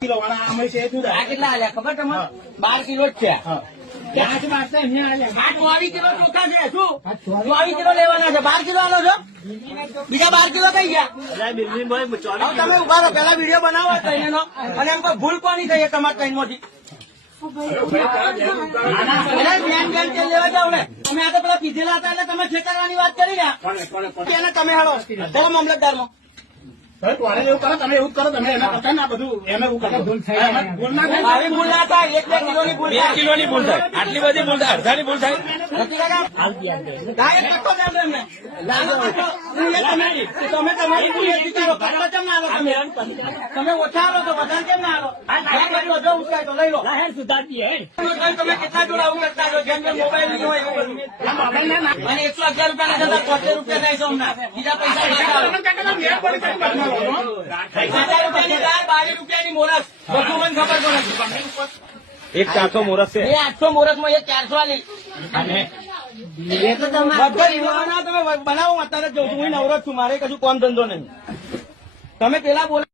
Kilo વાળા અમે છે શું આ કેટલા આલ્યા ખબર તમને? 12 કિલો જ છે. 24 કિલો ચોખા છે. શું 24 કિલો લેવાના છે? 12 કિલો આલો છો? બીજા 12 કિલો કઈ ગયા? હવે તમે ઉભા રહો, પેલા વિડીયો બનાવો ત્રણેયનો, અને એમ કોઈ ભૂલ કોની થઈ તમારા ત્રણમાંથી? લેવા જાવ ને તમે આ તો પેલા પીધેલા હતા એટલે તમે છેતરવાની વાત કરી રહ્યા. તમે હાલો બહુ મામલતદારમાં એવું કરો તમે એવું કરો તમે એના કરતા ના બધું એમ એવું કરો ભૂલ આવી ભૂલ ના થાય. 1-2 કિલોની ભૂલ 2 કિલોની ભૂલ થાય, આટલી બધી ભૂલ થાય, અડધાની ભૂલ થાય. તમે તમારી ભૂલ એથી કરો. કટકો કેમ ના આલો તમે? તમે ઓછા આલો તો વધારે કેમ ના આલો? વધુ ઉઠાય તો લઈ લો. તમે કેટલા જોડ આવું કરતા છો? જેમ જેમ મોબાઈલ લીધો હોય એવું બધું. અને 111 રૂપિયા ના થતા 70 રૂપિયા થાય છે હમણાં. બીજા પૈસા 22 રૂપિયાની મોરસ બધું મને ખબર પડે. એક 400 મોરસ છે, 800 મોરસ માં 400 આલી. તમે બનાવો અત્યારે જ જઉં છું. હું નવરો જ છું, મારે કશું કોમ ધંધો નહીં. તમે પેલા બોલો.